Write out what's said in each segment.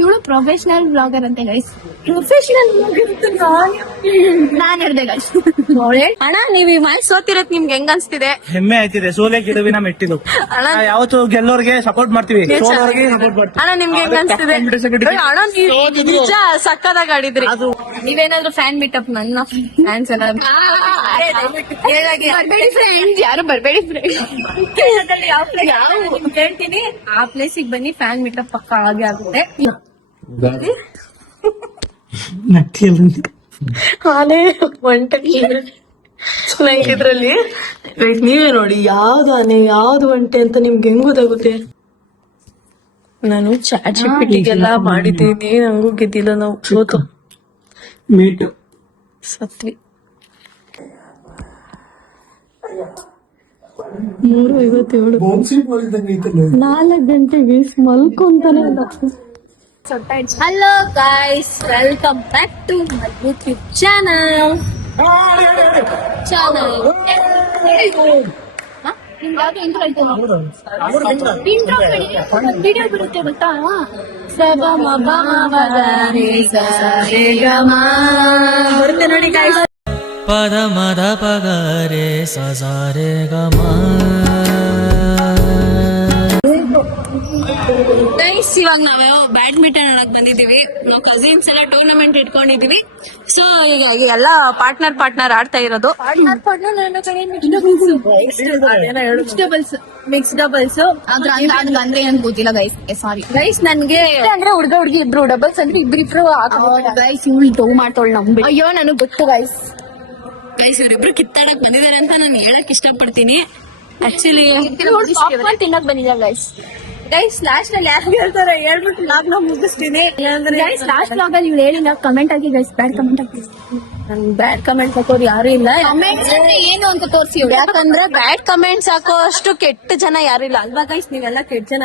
ಇವಳು professional blogger ಅಂತೆ guys. Professional ನಾನ್ ಹೇಳ್ದೆ ಗೈಸ್. ಅಣ್ಣ ನೀವ್ ಈ ಮ್ಯಾಚ್ ಸೋತಿರತ್ ನಿಮ್ಗೆ ಹೆಂಗ್ ಅನ್ಸ್ತಿದೆ? ಹೆಮ್ಮೆ ಆಯ್ತಿದೆ. ಸೋಲೆ ಗಿಡವಿನ ಮೆಟ್ಟಿಲು. ಯಾವತ್ತು ಗೆಲ್ಲೋರ್ಗೆ ಸಪೋರ್ಟ್ ಮಾಡ್ತೀವಿ, ಸೋಲೋರ್ಗೆ ಸಪೋರ್ಟ್ ಮಾಡ್ತೀವಿ. ಅಣ್ಣ ನಿಮ್ಗೆ ಹೆಂಗ್ ಅನ್ಸ್ತಿದೆ? ಅಣ್ಣ ನಿಜ ಸಕ್ಕದಾಗ ಆಡಿದ್ರಿ. ನೀವೇನಾದ್ರು ಫ್ಯಾನ್ ಮೀಟಪ್ ನನ್ನ ಫ್ಯಾನ್ಸ್ ಎಲ್ಲ ಫ್ರೆಂಡ್ಸ್ ಯಾರು ಬರ್ಬೇಡಿ ಫ್ರೆಂಡ್ಸ್ ಹೇಳ್ತೀನಿ. ಆ ಪ್ಲೇಸಿಗೆ ಬನ್ನಿ, ಫ್ಯಾನ್ ಮೀಟಪ್ ಪಕ್ಕ ಆಗಿ ಆಗುತ್ತೆ. ಆನೆ ಒಂಟೆ ಇದ್ರಲ್ಲಿ ನೀವೇ ನೋಡಿ ಯಾವ್ದು ಆನೆ ಯಾವ್ದು ಒಂಟೆ ಅಂತ ನಿಮ್ಗೆ ಹೆಂಗ್ ಗೊತ್ತಾಗುತ್ತೆ? ನಾನು ಚಾಟ್ ಜಿಪಿಟಿಗೆಲ್ಲ ಮಾಡಿದ್ದೀನಿ, ನಂಗೂ ಗೆದ್ದಿಲ್ಲ. ನಾವು ಸೋತು ಸತ್ವಿ. 3:57 4 ಗಂಟೆಗೆ ಮಲ್ಕೊಂತಾನೆ. Hello guys, welcome back to my YouTube channel. Video ಬರುತ್ತೆ ಗೊತ್ತಾ? ಬರುತ್ತೆ ನೋಡಿ ಗೈಸ್. ಪದ ಮದ ಪಗರೆ ಸಸಾರೆ ಗಮ. ಗೈಸ್ ಇವಾಗ ನಾವು ಬ್ಯಾಡ್ಮಿಂಟನ್ ಆಡಕ್ ಬಂದಿದೀವಿ. ನಾವು ಕಸಿನ್ಸ್ ಎಲ್ಲ ಟೂರ್ನಮೆಂಟ್ ಇಟ್ಕೊಂಡಿದೀವಿ. ಸೊ ಈಗ ಎಲ್ಲ ಪಾರ್ಟ್ನರ್ ಆಡ್ತಾ ಇರೋದು. ಮಿಕ್ಸ್ ಡಬಲ್ಸ್ ಅಂದ್ರೆ ಏನ್ ಗೊತ್ತಿಲ್ಲ ಗೈಸ್. ಸಾರಿ ಗೈಸ್, ನನ್ಗೆ ಅಂದ್ರೆ ಹುಡುಗಿ ಇಬ್ರು, ಡಬಲ್ಸ್ ಅಂದ್ರೆ ಇಬ್ರಿಬ್ರು ಗೈಸ್. ಇವ್ಳು ಡೌ ಮಾಡ್ತೋಳ್ ನಮ್ಗೆ. ಅಯ್ಯೋ ನನಗ್ ಗೊತ್ತು ಗೈಸ್. ಇವ್ರಿಬ್ರು ಕಿತ್ತಾಡಕ್ ಬಂದಿದ್ದಾರೆ ಅಂತ ನಾನು ಹೇಳಕ್ ಇಷ್ಟಪಡ್ತೀನಿ. ಆಕ್ಚುಲಿ ತಿನ್ನಕ್ ಬಂದಿದ್ದಾರೆ ಗೈಸ್. ಗೈಸ್ ಲಾಸ್ಟ್ ನಲ್ಲಿ ಯಾರು ಹೇಳ್ತಾರೆ ಹೇಳ್ಬಿಟ್ಟು ಲಾಗ್ ನ ಮುಗಿಸ್ತೀನಿ. ಗೈಸ್ ಲಾಸ್ಟ್ ಲಾಗ್ ಅಲ್ಲಿ ಇವ್ರು ಹೇಳಿಲ್ಲ, ಕಮೆಂಟ್ ಆಗಿ ಗೈಸ್. ಬ್ಯಾಡ್ ಕಮೆಂಟ್ ಹಾಕಿ. ಬ್ಯಾಡ್ ಕಮೆಂಟ್ಸ್ ಹಾಕೋರು ಯಾರು ಇಲ್ಲ. ಕಮೆಂಟ್ಸ್ ಏನು ಅಂತ ತೋರಿಸಿ. ಯಾಕಂದ್ರೆ ಬ್ಯಾಡ್ ಕಮೆಂಟ್ಸ್ ಹಾಕೋ ಅಷ್ಟು ಕೆಟ್ಟ ಜನ ಯಾರು ಇಲ್ಲ ಅಲ್ವಾ ಗೈಸ್? ನೀವೆಲ್ಲ ಕೆಟ್ಟ ಜನ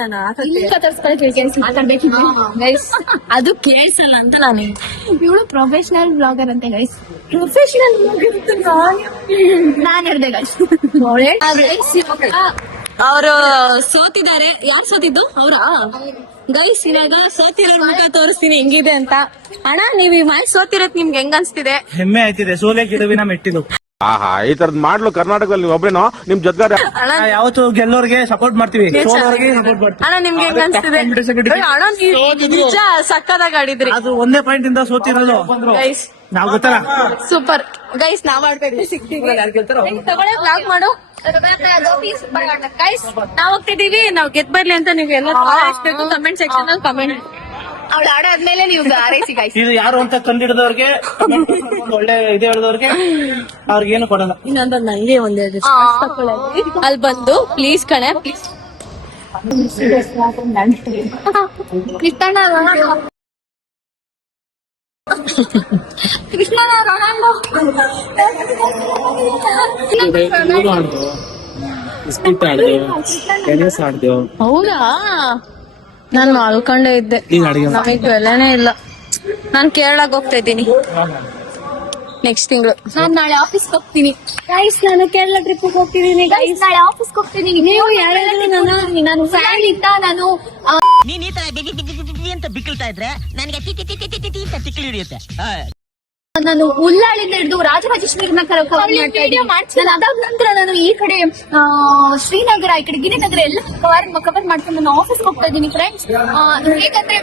ಮಾತಾಡ್ಬೇಕಿಲ್ಲ ಗೈಸ್, ಅದು ಕೇಳಿಸಲ್ಲ ಅಂತ ನಾನು. ಇವಳು ಪ್ರೊಫೆಷನಲ್ ಬ್ಲಾಗರ್ ಅಂತೆ ಗೈಸ್. ಪ್ರೊಫೆಷನಲ್ ನಾನ್ ಹೇಳ್ದೆ ಗೈಸ್. ಅವರು ಸೋತಿದ್ದಾರೆ. ಯಾರು ಸೋತಿದ್ದು? ಅವ್ರಾ ಗೈಸ್. ಇವಾಗ ಸೋತಿರೋ ಮುಖ ತೋರಿಸ್ತೀನಿ ಹೆಂಗಿದೆ ಅಂತ. ಅಣ್ಣ ನೀವ್ ಈ ಮ್ಯಾಚ್ ಸೋತಿರತ್ ನಿಮ್ಗೆ ಹೆಂಗ್ ಅನ್ಸ್ತಿದೆ? ಹೆಮ್ಮೆ ಆಯ್ತಿದೆ. ಸೋಲೆ ಗಿಡವಿನ ಮೆಟ್ಟಿಲು. ಈ ತರದ್ ಮಾಡ್ಲು ಕರ್ನಾಟಕದಲ್ಲಿ ನೀವು ಒಬ್ರೇನೋ ನಿಮ್ ಜೊತೆ ಯಾವತ್ತು ಗೆಲ್ಲೋರ್ಗೆ ಸಪೋರ್ಟ್ ಮಾಡ್ತೀವಿ, ಸೋಲೋರ್ಗೆ ಸಪೋರ್ಟ್ ಮಾಡ್ತೀವಿ. ಅಣ್ಣ ನಿಮ್ಗೆ ಹೆಂಗ್ ಅನ್ಸ್ತಿದೆ? ಅಣ್ಣ ನಿಜ ಸಕ್ಕದಾಗ ಆಡಿದ್ರಿ. ಅದು ಒಂದೇ ಪಾಯಿಂಟ್ ಇಂದ ಸೋತಿರೋದು ಗೈಸ್. ನಾವ್ ಗೊತ್ತಲ್ಲ, ಸೂಪರ್ ಗೈಸ್. ನಾವ್ ಆಡ್ಬೇಕು, ಸಿಗ್ತೀವಿ. ತಗೊಳ್ಳೆ ಬ್ಲಾಗ್ ಮಾಡು ಗೈಸ್. ನಾವ್ ಹೋಗ್ತಿದೀವಿ, ನಾವ್ ಗೆದ್ ಬರ್ಲಿ ಅಂತ ನೀವು ಎಲ್ಲ ಕಮೆಂಟ್ ಸೆಕ್ಷನ್ ಅಲ್ಲಿ ಕಮೆಂಟ್. ಅವ್ಳು ಆಡಾದ್ಮೇಲೆ ನೀವು ಹಾರೈಸಿ ಗೈಸ್. ಇದು ಯಾರು ಅಂತ ಕಂಡಿಡಿದವ್ರಿಗೆ, ಒಳ್ಳೆ ಇದೆ ಹೇಳಿದವ್ರಿಗೆ ಅವ್ರಿಗೇನು ಕೊಡಲ್ಲ. ಇನ್ನೊಂದು ನಂಗೆ ಒಂದೆರಡು ಅಲ್ಲಿ ಬಂದು ಪ್ಲೀಸ್ ಕಣೆ, ಪ್ಲೀಸ್. ಕೃಷ್ಣ ಹೌದಾ? ನಾನು ಮಲ್ಕೊಂಡೇ ಇದ್ದೆ, ನಮಗ್ ಬೆಲೆನೇ ಇಲ್ಲ. ನಾನ್ ಕೇರಳಕ್ಕೆ ಹೋಗ್ತಾ ಇದ್ದೀನಿ ನೆಕ್ಸ್ಟ್ ತಿಂಗಳು. ನಾನ್ ನಾಳೆ ಆಫೀಸ್ ಹೋಗ್ತೀನಿ ಗೈಸ್. ನಾನು ಕೇರಳ ಟ್ರಿಪ್ ಹೋಗ್ತಿದ್ದೀನಿ ಗೈಸ್. ನಾಳೆ ಆಫೀಸ್ ಹೋಗ್ತಿದ್ದೀನಿ. ನೀವು ಯಾರು? ನಾನು ಫ್ಯಾನ್ ಇತ್ತ. ನಾನು ನೀನ್ ಈ ತರ ಬಿಗಿ ಅಂತ ಬಿಕ್ಕಳ್ತಾ ಇದ್ರೆ ನನಗೆ ತಿಕ್ಕಲಿ ಹಿಡಿಯುತ್ತೆ. ನಾನು ಉಳ್ಳಾಳಿಂದ ಹಿಡಿದು ರಾಜರಾಜೇಶ್ವರಿನ ಅದಾದ ನಂತರ ನಾನು ಈ ಕಡೆ ಶ್ರೀನಗರ, ಈ ಕಡೆ ಗಿರಿನಗರ ಎಲ್ಲ ಕವರ್ ಮಾಡ್ಕೊಂಡು ನಾನು ಆಫೀಸ್ ಹೋಗ್ತಾ ಇದ್ದೀನಿ ಫ್ರೆಂಡ್ಸ್. ಹೇಗಂದ್ರೆ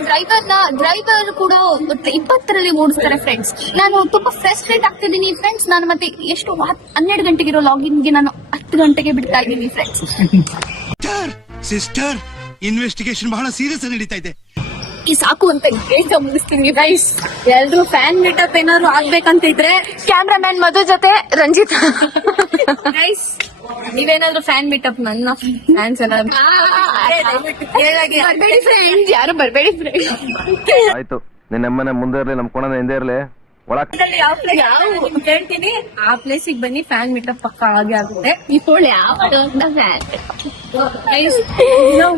ಡ್ರೈವರ್ ಕೂಡ 20ರಲ್ಲಿ ಓಡಿಸ್ತಾರೆ ಫ್ರೆಂಡ್ಸ್. ನಾನು ತುಂಬಾ ಫ್ರಸ್ಟ್ರೇಟ್ ಆಗ್ತಿದ್ದೀನಿ ಫ್ರೆಂಡ್ಸ್. ನಾನು ಮತ್ತೆ ಎಷ್ಟು 12 ಗಂಟೆಗಿರೋ ಲಾಗಿನ್ಗೆ ನಾನು 10 ಗಂಟೆಗೆ ಬಿಡ್ತಾ ಇದ್ದೀನಿ ಫ್ರೆಂಡ್ಸ್. ಸಿಸ್ಟರ್, ಇನ್ವೆಸ್ಟಿಗೇಷನ್ ಬಹಳ ಸೀರಿಯಸ್ ನಡೀತಾ ಇದೆ. ಈ ಸಾಕು ಅಂತ ಬೇಗ ಮುಗಿಸ್ತೀನಿ ಗೈಸ್. ಎಲ್ರು ಫ್ಯಾನ್ ಮೀಟಪ್ ಏನಾದ್ರು ಆಗ್ಬೇಕಂತ ಇದ್ರೆ ಕ್ಯಾಮ್ರಾಮನ್ ಮಧು ಜೊತೆ ರಂಜಿತ್ ಗೈಸ್. ನೀವೇನಾದ್ರು ಫ್ಯಾನ್ ಮೀಟಪ್ ನನ್ನ ಫ್ಯಾನ್ಸ್ ಎಲ್ಲ ಬರ್ಬೇಡಿ ಫ್ರೆಂಡ್ಸ್, ಯಾರು ಬರ್ಬೇಡಿ ಫ್ರೆಂಡ್ಸ್. ಆಯ್ತು, ನಿನ್ನಮ್ಮನೆ ಮುಂದೆ ಇರ್ಲಿ, ನಮ್ ಕೋಣದ ಹಿಂದೆ ಇರ್ಲಿ. ಹೇಳ್ತೀನಿ, ಆ ಪ್ಲೇಸಿಗೆ ಬನ್ನಿ, ಫ್ಯಾನ್ ಮೀಟಪ್ ಪಕ್ಕ ಆಗಿ ಆಗುತ್ತೆ. ഇപ്പോൾ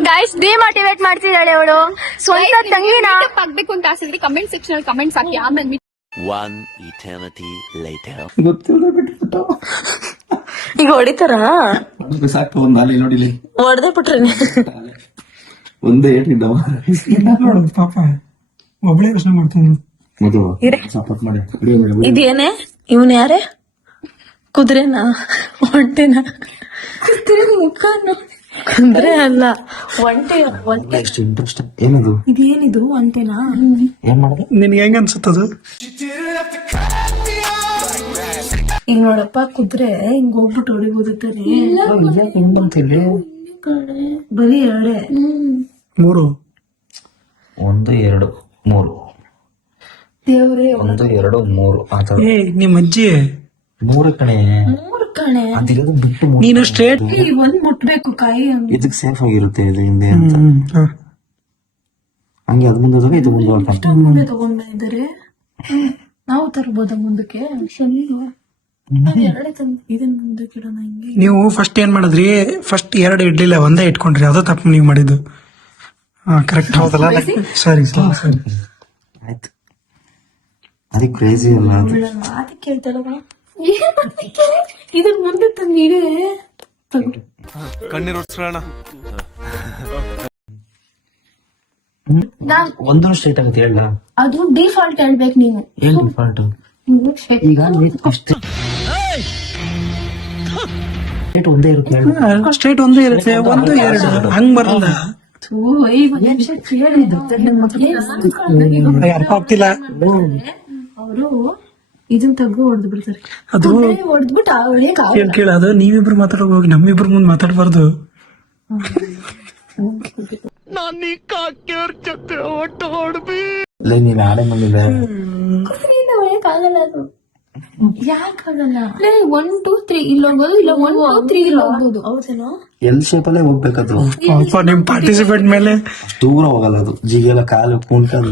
ಗೈಸ್ ಡಿಮೋಟಿವೇಟ್ ಮಾಡ್ತಿದ್ದಾಳೆ ಅವಳು. ಸ್ವಂತ ತಂಗಿನ ಆಗ್ಬೇಕು ಅಂತ ಆಸೆ ಕಮೆಂಟ್ ಸೆಕ್ಷನ್ ಅಲ್ಲಿ ಕಮೆಂಟ್ಸ್ ಹಾಕಿ. ಆಮೇಲೆ One eternity later. ಈಗ ಹೊಡಿತಾರ? ಸಾಕು, ಒಂದ್ ಅಲ್ಲಿ ನೋಡಿಲಿ ಹೊಡೆದ ಬಿಟ್ರೆ ಒಂದೇ ಏಟಿದ್ದವ ಪಾಪ. ಒಬ್ಳೆ ಯೋಚನೆ ಮಾಡ್ತೀನಿ. ಸಪೋರ್ಟ್ ಮಾಡಿ ಇದೇನೆ ಇವನ್ ಯಾರೇ ಕುದುರೆನಾ ಒಂಟೆನಾ ಕುದುರೆ ಅಲ್ಲ ಒಂಟೆ ಒಂಟೆ ಎಷ್ಟು ಇಂಟ್ರೆಸ್ಟ್ ಏನದು ಇದೇನಿದು ಒಂಟೆನಾ ಏನ್ ಮಾಡಿದೆ ನಿನ್ಗೆ ಹೆಂಗ ಅನ್ಸುತ್ತದು? ಈಗ ನೋಡಪ್ಪ ಕುದುರೆ ಹಿಂಗ್ ಹೋಗ್ಬಿಟ್ಟು ಹೊಡಿಬೋದತ್ತಾರೆ ಬರೀ ಎರಡೇ 3 1 2 3 ದೇವ್ರೆ 1 2 3 ಆತರ ಏ ನಿಮ್ ಅಜ್ಜಿ 3 ಕಣೆ ಮೂರು ಕಣೆ ಅದಿರೋದು ಬಿಟ್ಟು ಮೂರು. ನೀನು ಸ್ಟ್ರೇಟ್ ಒಂದ್ ಮುಟ್ಬೇಕು ಕಾಯಿ ಇದಕ್ ಸೇಫ್ ಆಗಿರುತ್ತೆ ಇದು ಹಿಂದೆ ಅಂತ ಹಂಗೆ ಅದ್ ಮುಂದೆ ಹೋದಾಗ ಇದು ಮುಂದೆ ಹೋಗ್ತಾನೆ. ಮುಂದೆ ತಗೊಂಡ ಇದ್ದಾರೆ ನಾವು ತರ್ಬೋದ ಮುಂದಕ್ಕೆ ಎರಡೇ ತಂದ್ ಇದನ್ ಮುಂದಕ್ಕೆ ಇಡೋಣ ಹಿಂಗೆ. ನೀವು ಫಸ್ಟ್ ಏನ್ ಮಾಡಿದ್ರಿ? ಫಸ್ಟ್ 2 ಇಡ್ಲಿಲ್ಲ ಒಂದೇ ಇಟ್ಕೊಂಡ್ರಿ, ಅದ ತಪ್ಪು ನೀವು ಮಾಡಿದ್ದು. ಕರೆಕ್ಟ್ ಹೌದಲ್ಲ? ಸರಿ ಸರಿ ಸರಿ ಆಯ್ತು ಅದಕ್ಕೆ ಕ್ರೇಜಿ ಅಲ್ಲ ಅದು. ಮಾತಿ ಕೇಳ್ತಾರವ ಇದನ್ ಮುಂದೆ ತಂದಿದೆ ಒಂದು ಸ್ಟ್ರೇಟ್ ಆಗುತ್ತೆ ಹೇಳ. ಅದು ಡಿಫಾಲ್ಟ್ ಹೇಳ್ಬೇಕು ನೀನು. ಏನ್ ಡಿಫಾಲ್ಟ್ ಈಗ ಅಷ್ಟೇ ಸ್ಟ್ರೇಟ್ ಒಂದೇ ಇರುತ್ತೆ ಹೇಳು. ಸ್ಟ್ರೇಟ್ ಒಂದೇ ಇರುತ್ತೆ, 1 2 ಹಂಗ್ ಬರಲ್ಲ. ಅರ್ಥ ಆಗ್ತಿಲ್ಲ. ಅವರು ಇದನ್ ತಗ್ಗು ಹೊಡೆದು ಬಿಡ್ತಾರೆ, ಅದು ಹೊಡೆದ್ಬಿಟ್ಟು ಕೇಳ, ಅದು ನೀವಿಬ್ರು ಮಾತಾಡೋ ಹೋಗಿ ನಮ್ಮಿಬ್ರು ಮುಂದ್ ಮಾತಾಡ್ಬಾರ್ದು. ಇಲ್ಲ ನೀನ್ ಆಡೆ ಬಂದಿದೆ ಆಗಲ್ಲ ಅದು. ಯಾಕಾಗಲ್ಲ? 1 2 3 ಇಲ್ಲಿ ಹೋಗೋದು, ಇಲ್ಲ 1 2 3 ಇಲ್ಲಿ ಹೋಗ್ಬೋದು. ಹೌದೇನೋ? ಎಲ್ ಶೇಪ್ ಅಲ್ಲೇ ಹೋಗ್ಬೇಕದು. ಪಾಪ ನಿಮ್ ಪಾರ್ಟಿಸಿಪೇಟ್ ಮೇಲೆ ಅಷ್ಟು ದೂರ ಹೋಗಲ್ಲ ಅದು. ಜಿಗೆಲ್ಲ ಕಾಲು ಕುಣ್ಕೊಂಡು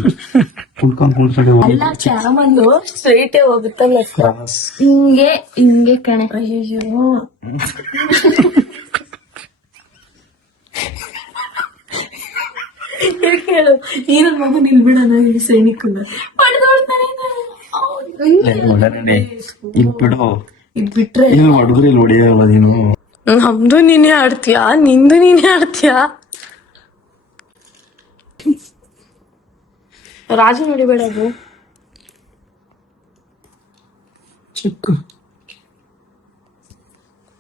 ಅಲ್ಲ ಚಾಮಂದು ಸ್ಟ್ರೈಟ್ ಹೋಗುತ್ತಲ್ಲ ಕ್ರಾಸ್ ಹಿಂಗೆ ಹಿಂಗೆ ಕಣೆ. ಅಯ್ಯೋ ಹೇಳು ನೀನ ಮಗು ನಿಲ್ಬಿಡೋಣ ಈ ಸೈನಿಕನ್ನ ಇಲ್ಲಿ ಬಿಡು. ಇದ್ ಬಿಟ್ರೆ ಇಲ್ಲಿ ಹುಡುಗರು ಇಲ್ಲಿ ಹೊಡಿಯಲ್ಲ ನೀನು. ನಮ್ದು ನೀನೇ ಆಡ್ತೀಯಾ, ನಿಂದು ನೀನೇ ಆಡ್ತೀಯಾ? ರಾಜು ನೋಡಿಬೇಡ ಅದು ಚಿಕ್ಕ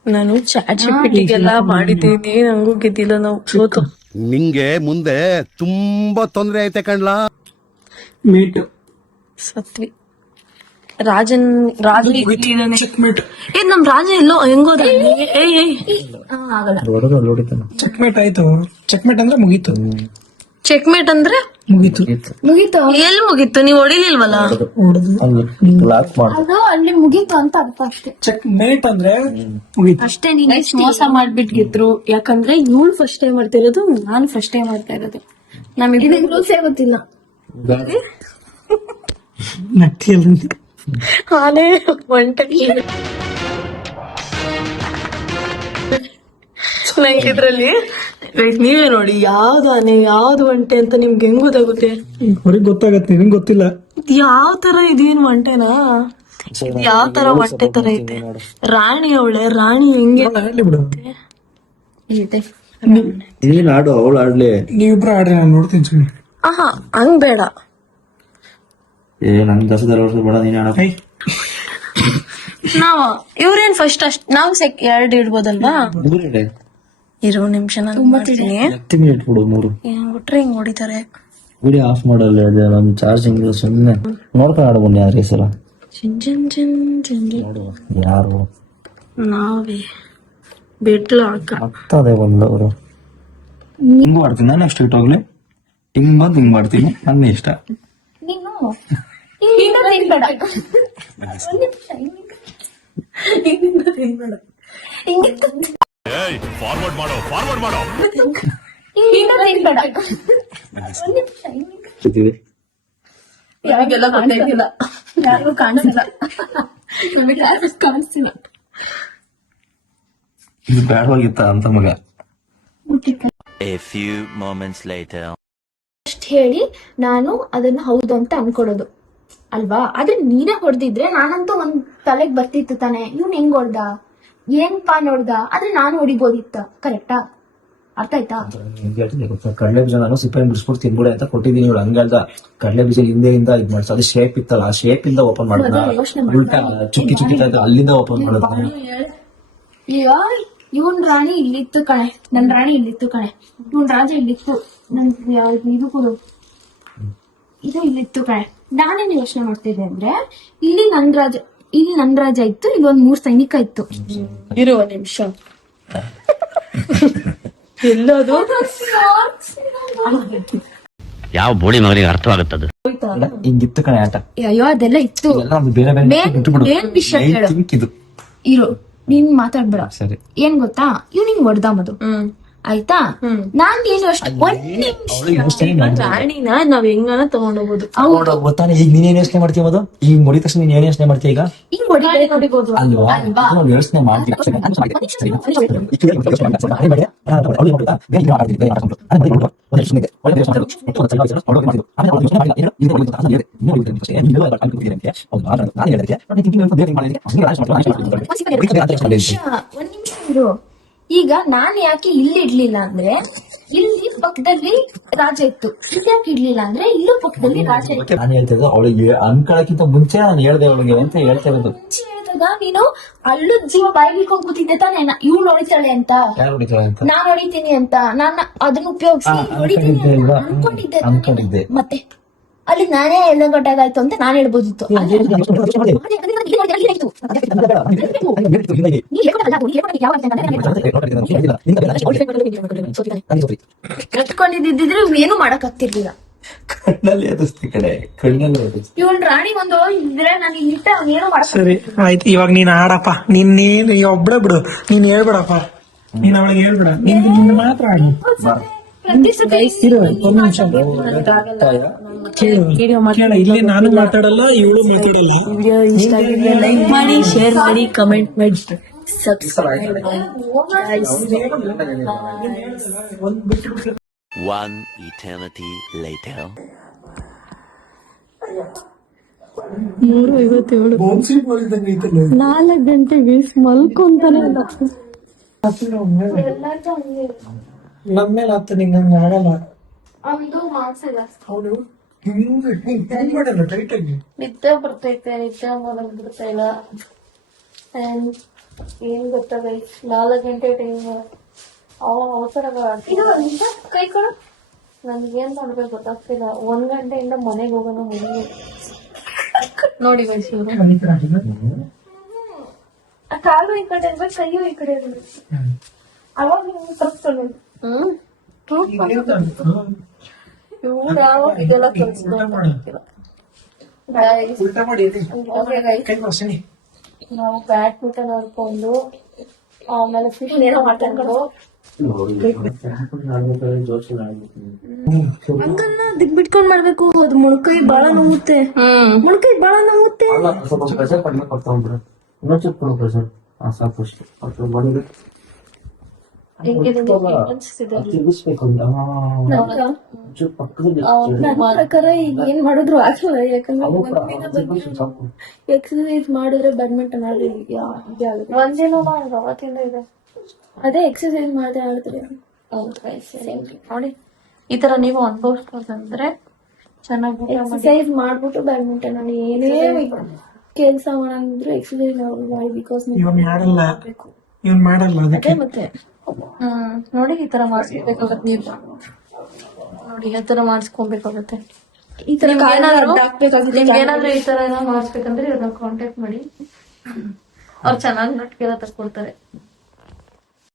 ನಾನು ಚಾಟ್ ಜಿಪಿಟಿಗೆಲ್ಲ ಮಾಡಿದ್ದೀನಿ, ನಂಗೂ ಗೆದ್ದಿಲ್ಲ. ನಾವು ಸೋತು ನಿಂಗೆ ಮುಂದೆ ತುಂಬಾ ತೊಂದರೆ ಐತೆ ಕಣ್ಲಾ. ಮೀಟ್ ಸತ್ವಿ. ರಾಜನ್ ರಾಜ ಚೆಕ್ಮೇಟ್. ನಮ್ ರಾಜ ಎಲ್ಲೋ ಹೆಂಗೋದ ಆಗಲ್ಲ. ಹೊಡಿತಾನೆ ಚೆಕ್ಮೇಟ್ ಆಯ್ತು. ಚೆಕ್ಮೇಟ್ ಅಂದ್ರೆ ಮುಗೀತು. ಚೆಕ್ಮೇಟ್ ಅಂದ್ರೆ ಮುಗೀತು. ಎಲ್ಲಿ ಮುಗೀತು? ನೀವ್ ಹೊಡಿಲಿಲ್ವಲ್ಲ? ಲಾಕ್ ಮಾಡು. ಅದು ಅಲ್ಲಿ ಮುಗೀತು ಅಂತ ಅರ್ಥ ಅಷ್ಟೇ. ಚೆಕ್ಮೇಟ್ ಅಂದ್ರೆ ಮುಗೀತು ಅಷ್ಟೇ. ನೀನ್ ಮೋಸ ಮಾಡ್ಬಿಟ್ ಗೆದ್ರು, ಯಾಕಂದ್ರೆ ಇವಳು ಫಸ್ಟ್ ಟೈಮ್ ಮಾಡ್ತಾ ಇರೋದು, ನಾನ್ ಫಸ್ಟ್ ಟೈಮ್ ಮಾಡ್ತಾ ಇರೋದು. ನಮಗೆ ರೂಲ್ಸೇ ಗೊತ್ತಿಲ್ಲ. ನಟ್ಟಿಯಲ್ಲಿ ಆನೆ ಒಂಟೆ ಇದ್ರಲ್ಲಿ ನೀವೇ ನೋಡಿ ಯಾವ್ದು ಆನೆ ಯಾವ್ದು ಒಂಟೆ ಅಂತ ನಿಮ್ಗೆ ಹೆಂಗ್ ಗೊತ್ತಾಗುತ್ತೆ? ಅವ್ರಿಗೆ ಗೊತ್ತಾಗತ್ತೆ, ನಿಮ್ಗೆ ಗೊತ್ತಿಲ್ಲ. ಯಾವ ತರ ಇದೇನು ಒಂಟೆನಾ? ಯಾವ ತರ ಒಂಟೆ ತರ ಐತೆ. ರಾಣಿ ಅವಳೆ, ರಾಣಿ ಹೆಂಗೆ ಆಡ್ಲಿ ಬಿಡು. ಇದೆ. ನೀನ್ ಆಡು, ಅವಳು ಆಡ್ಲಿ. ನೀವಿಬ್ರು ಆಡ್ರಿ, ನಾನು ನೋಡ್ತೀನಿ ಸುಮ್ಮನೆ. ಆಹಾ ಹಂಗ್ ಬೇಡ. ನನ್ 10 ವರ್ಷ ಬೇಡ, ನೀನ್ ಆಡ. ನಾವ್ ಇವ್ರೇನ್ ಫಸ್ಟ್ ಅಷ್ಟ್ ನಾವು 2 ಇಡ್ಬೋದಲ್ವಾ? ಇರೋ ನಿಮಿಷ ನಾನು ಮಾಡ್ತೀನಿ. 10 ಮಿನಿಟ್ ಬಿಡು. 3 ಹೆಂಗ್ ಬಿಟ್ರೆ ಹಿಂಗ್ ಹೊಡಿತಾರೆ. ವಿಡಿಯೋ ಆಫ್ ಮಾಡಲ್ಲ, ನಮ್ ಚಾರ್ಜಿಂಗ್ ಸುಮ್ಮನೆ ನೋಡ್ಕೊಂಡು ಆಡ್ಬಂಡಿ ಯಾರು ಹೆಸರ ಯಾರು ನಾವೇ ಬೆಟ್ಲ ಆಗ್ತದೆ ಬಂದವರು. ಹಿಂಗ್ ಮಾಡ್ತೀನಿ ನಾನು. ನೆಕ್ಸ್ಟ್ ಇಟ್ ಹೋಗ್ಲಿ ಹಿಂಗ್ ಬಂದ್ ಹಿಂಗ್ ಮಾಡ್ತೀನಿ, ನನ್ನ ಇಷ್ಟ. ನೀನು ಹಿಂದಿಂದ ತಿನ್ಬೇಡ, ಹಿಂದಿಂದ ತಿನ್ಬೇಡ, ಹಿಂದಿಂದ ತಿನ್ಬೇಡ. ಯಾರಿಗೆಲ್ಲ ಗೊತ್ತಾಯ್ತಿಲ್ಲ, ಯಾರಿಗೂ ಕಾಣಿಸಿಲ್ಲ, ನಮಗೆ ಯಾರು ಕಾಣಿಸ್ತಿಲ್ಲ. ಇದು ಬ್ಯಾಡವಾಗಿತ್ತ ಅಂತ ಮಗ. A few moments later. ಅಷ್ಟ್ ಹೇಳಿ ನಾನು ಅದನ್ನ ಹೌದು ಅಂತ ಅನ್ಕೊಡೋದು ಅಲ್ವಾ? ಆದ್ರೆ ನೀನೇ ಹೊಡೆದಿದ್ರೆ ನಾನಂತೂ ಒಂದ್ ತಲೆಗ್ ಬರ್ತಿತ್ತು ತಾನೆ. ಇವ್ನ್ ಹೆಂಗ್ ಹೊಡ್ದ, ಏನ್ಪಾ ನೋಡ್ದ, ಆದ್ರೆ ನಾನು ಹೊಡಿಬೋದಿತ್ತ. ಕರೆಕ್ಟಾ? ಅರ್ಥ ಆಯ್ತಾ? ಕಡಲೆ ಬೀಜ ನಾನು ಸಿಪ್ಪೆ ಬಿಡಿಸ್ಬಿಟ್ಟು ತಿನ್ಬಿಡೆ ಅಂತ ಕೊಟ್ಟಿದ್ದೀನಿ. ಇವಳು ಹಂಗಲ್ದ ಕಡಲೆ ಬೀಜ ಹಿಂದೆಯಿಂದ ಇದ್ ಮಾಡ್ಸ ಅದು ಶೇಪ್ ಇತ್ತಲ್ಲ, ಆ ಶೇಪ್ ಇಂದ ಓಪನ್ ಮಾಡೋದ, ಉಲ್ಟಾ ಚುಕ್ಕಿ ಚುಕ್ಕಿ ಇತ್ತು ಅಲ್ಲಿಂದ ಓಪನ್ ಮಾಡೋದ. ಈಗ ಇವನ್ ರಾಣಿ ಇಲ್ಲಿತ್ತು ಕಣೆ, ನನ್ ರಾಣಿ ಇಲ್ಲಿತ್ತು ಕಣೆ, ಇವನ್ ರಾಜ ಇಲ್ಲಿತ್ತು, ನನ್ ಇದು ಕೊಡು, ಇದು ಇಲ್ಲಿತ್ತು ಕಣೆ. ನಾನೇನು ಯೋಚನೆ ಮಾಡ್ತಿದ್ದೆ ಅಂದ್ರೆ ಇಲ್ಲಿ ನನ್ ರಾಜ ಇತ್ತು, ಇಲ್ಲೊಂದ್ 3 ಸೈನಿಕ ಇತ್ತು. ಇರುವ ನಿಮಿಷ ಎಲ್ಲದು ಯಾವ ಬೋಳಿ ಮಗನಿಗೆ ಅರ್ಥವಾಗುತ್ತದೆ? ಹಿಂಗಿತ್ತು ಕಣೆ ಆಟ. ಅಯ್ಯೋ ಅದೆಲ್ಲ ಇತ್ತು. ಎಲ್ಲ ನಮ್ದು ಬೇರೆ ಬೇರೆ ಬಿಟ್ಬಿಡು. ಏನ್ ವಿಷಯ ಹೇಳು? ಇದು ಇರು, ನೀನ್ ಮಾತಾಡ್ಬೇಡ. ಸರಿ. ಏನ್ ಗೊತ್ತಾ, ಇವ್ ನಿಂಗ್ ಹೊಡ್ದಾಮದು ಆಯ್ತಾ. ನಾನ್ ಏನು ಅಷ್ಟು ರಾಣಿನ ನಾವ್ ಹೆಂಗನ ತಗೊಂಡೋಗ್ಬೋದು. ಗೊತ್ತಾನೆ. ಈಗ ನೀನೇನ್ ಯೋಚನೆ ಮಾಡ್ತೀಯ ಅದು? ಈಗ ನೋಡಿದ ತಕ್ಷಣ ನೀನ್ ಏನ್ ಯೋಚನೆ ಮಾಡ್ತೀಯ ಈಗ? ಹಿಂಗ್ ಹೊಡಿಬೋದು ಅಲ್ವಾ? ನಾವು ಯೋಚನೆ ಮಾಡ್ತೀವಿ. ಒಂದ್ ನಿಮಿಷ ಇರು. ಈಗ ನಾನ್ ಯಾಕೆ ಇಲ್ಲಿ ಇಡ್ಲಿಲ್ಲ ಅಂದ್ರೆ ಇಲ್ಲಿ ಪಕ್ಕದಲ್ಲಿ ರಾಜ ಇತ್ತು, ಇಲ್ಲಿ ಯಾಕೆ ಇಡ್ಲಿಲ್ಲ ಅಂದ್ರೆ ಇಲ್ಲೂ ಪಕ್ಕದಲ್ಲಿ ರಾಜ ಇತ್ತು. ನಾನು ಹೇಳ್ತಿದ್ದೆ ಅವಳಿಗೆ ಅನ್ಕೊಳಕ್ಕಿಂತ ಮುಂಚೆ ನಾನು ಹೇಳ್ದೆ ಅವಳಿಗೆ ಅಂತ ಹೇಳ್ತಾ ಇರೋದು. ಮುಂಚೆ ಹೇಳಿದಾಗ ನೀನು ಅಲ್ಲೂ ಜೀವ ಬಾಯಿಗೆ ಕೂತಿದ್ದೆ ತಾನೆ, ಇವ್ಳು ಹೊಡಿತಾಳೆ ಅಂತ, ಯಾರು ಹೊಡಿತಾಳೆ ಅಂತ ನಾನ್ ಹೊಡಿತೀನಿ ಅಂತ ನಾನು ಅದನ್ನ ಉಪಯೋಗಿಸಿ ಹೊಡಿತೀನಿ ಅಂತ ಅನ್ಕೊಂಡಿದ್ದೆ. ಮತ್ತೆ ಅಲ್ಲಿ ನಾನೇ ಎಲ್ಲ ಗೊತ್ತಾಗಾಯ್ತು ಅಂತ ನಾನ್ ಹೇಳ್ಬೋದಿತ್ತು. ಕಟ್ಕೊಂಡಿದ್ದಿದ್ರೆ ಏನು ಮಾಡಕ್ ಆಗ್ತಿರ್ಲಿಲ್ಲ. ಕಣ್ಣಲ್ಲಿ ಎದುರಿಸ್ತಿ ಕಡೆ, ಕಣ್ಣಲ್ಲಿ ಎದುರಿಸ್ತಿ. ಇವನ್ ರಾಣಿ ಒಂದು ಇದ್ರೆ ನಾನು ಇಲ್ಲಿಟ್ಟ ಅವನೇನು ಮಾಡಕ್. ಸರಿ ಆಯ್ತು, ಇವಾಗ ನೀನ್ ಆಡಪ್ಪ. ನೀನ್ ಒಬ್ಳೆ ಬಿಡು, ನೀನ್ ಹೇಳ್ಬೇಡಪ್ಪ, ನೀನ್ ಅವಳಿಗೆ ಹೇಳ್ಬೇಡ, ನಿಂದ ಮಾತ್ರ ಆಡಿ. ಪ್ರತಿ ಸತಿ ಇರು ಒಂದ್ ನಿಮಿಷ ಕೇಳ. ಇಲ್ಲಿ ನಾನು ಮಾತಾಡಲ್ಲ, ಇವಳು ಮಾತಾಡಲ್ಲ. ವಿಡಿಯೋ ಇಷ್ಟ ಆಗಿದ್ರೆ ಲೈಕ್ ಮಾಡಿ, ಶೇರ್ ಮಾಡಿ, ಕಮೆಂಟ್ ಮಾಡಿ, ಸಬ್ಸ್ಕ್ರೈಬ್ ಮಾಡಿ. One eternity later. 3:57 4 ಗಂಟೆಗೆ ಮಲ್ಕೊಂತಾನೆ ಇಲ್ಲ. ನಮ್ಮ ಮೇಲೆ ಹತ್ತು ನಿಂಗೆ ಹಂಗ ಆಗಲ್ಲ. ಒಂದು ಮಾನ್ಸಿಲ್ಲ, ಅವಳು ಹಿಂಗ್ ಮಾಡಲ್ಲ ಟೈಟ್ ಆಗಿ. ನಿದ್ದೆ ಬರ್ತೈತೆ, ನಿದ್ದೆ ಮಾಡೋದು ಬಿಡ್ತಾ ಇಲ್ಲ. ಏನ್ ಗೊತ್ತಾ ಗೈಸ್, 4 ಗಂಟೆ ಟೈಮ್ ಅವಸರ ಇದು ನಿಜ ಕೈ ಕೊಡು. ನನ್ಗೇನ್ ಮಾಡ್ಬೇಕು ಗೊತ್ತಾಗ್ತಿಲ್ಲ. 1 ಗಂಟೆಯಿಂದ ಮನೆಗೆ ಹೋಗೋಣ ಮನೆಗೆ ನೋಡಿ ಗೈಸ್. ಕಾಲು ಈ ಕಡೆ ಇರ್ಬೇಕು, ಕೈಯು ಈ ಕಡೆ ಇರ್ಬೇಕು. ಅವಾಗ ನಿಮ್ಗೆ ತಪ್ಪಿಸ್ಕೊಳ್ಳಿ. ಇವ್ರು ಯಾವ ಇದೆಲ್ಲ ಕಲ್ಸ್ಕೊಳ್ತಿಲ್ಲ. ಉಲ್ಟಾ ಮಾಡಿ ಕೈ ಬರ್ಸೀನಿ. ನಾವು ಬ್ಯಾಡ್ಮಿಂಟನ್ ಆಡ್ಕೊಂಡು ಆಮೇಲೆ ಫಿಶ್ ಏನೋ ಮಾಡ್ಕೊಂಡು ಹಂಗನ್ನ ದಿಗ್ ಬಿಟ್ಕೊಂಡ್ ಮಾಡ್ಬೇಕು. ಅದು ಮೊಣಕೈ ಬಾಳ ನೋವುತ್ತೆ, ಮೊಣಕೈ ಬಾಳ ನೋವುತ್ತೆ. ಸ್ವಲ್ಪ ಪ್ರೆಷರ್ ಕಡಿಮೆ ಕೊಡ್ತಾ ಉಂಟ್ರೆ ಇನ್ನೊಂಚೂರು ಕೊಡು ಪ್ರೆಷರ್. ಸಾಕು ಅಷ್ಟು. ತಿರ್ಗಿಸ್ಬೇಕು ಅಂತ ಪಕ್ಕದಲ್ಲಿ ಪ್ರಕಾರ ಈಗ ಏನ್ ಮಾಡಿದ್ರು ಆಗಲ್ಲ. ಯಾಕಂದ್ರೆ ಎಕ್ಸರ್ಸೈಸ್ ಮಾಡಿದ್ರೆ ಬ್ಯಾಡ್ಮಿಂಟನ್ ಆದ್ರೆ ಒಂದಿನ ಅವತ್ತಿಂದ ಇದೆ. ಅದೇ ಎಕ್ಸರ್ಸೈಸ್ ಮಾಡದೆ ಆಡಿದ್ರೆ ನೋಡಿ ಈ ತರ ನೀವು ಅನುಭವಿಸ್ಬೇಕಂದ್ರೆ ಚೆನ್ನಾಗಿ ಎಕ್ಸರ್ಸೈಸ್ ಮಾಡ್ಬಿಟ್ಟು ಬ್ಯಾಡ್ಮಿಂಟನ್ ಆಡಿ. ಏನೇ ಕೆಲ್ಸ ಮಾಡಂದ್ರು ಎಕ್ಸರ್ಸೈಸ್ ಮಾಡಿ. ಬಿಕಾಸ್ ಇವನ್ ಮಾಡಲ್ಲ ಅದಕ್ಕೆ. ಮತ್ತೆ ನೋಡಿ ಈ ತರ ಮಾಡಿಸ್ಬೇಕಾಗತ್ತೆ. ನೀವು ನೋಡಿ ಆ ತರ ಮಾಡಿಸ್ಕೊಬೇಕಾಗತ್ತೆ. ಈ ತರ ಏನಾದ್ರೂ ಈ ತರ ಏನೋ ಮಾಡಿಸ್ಬೇಕಂದ್ರೆ ಇವ್ರನ್ನ ಕಾಂಟ್ಯಾಕ್ಟ್ ಮಾಡಿ, ಅವ್ರು ಚೆನ್ನಾಗಿ ನಟ್ಕೆಲ್ಲ ತರ್ಕೊಡ್ತಾರೆ.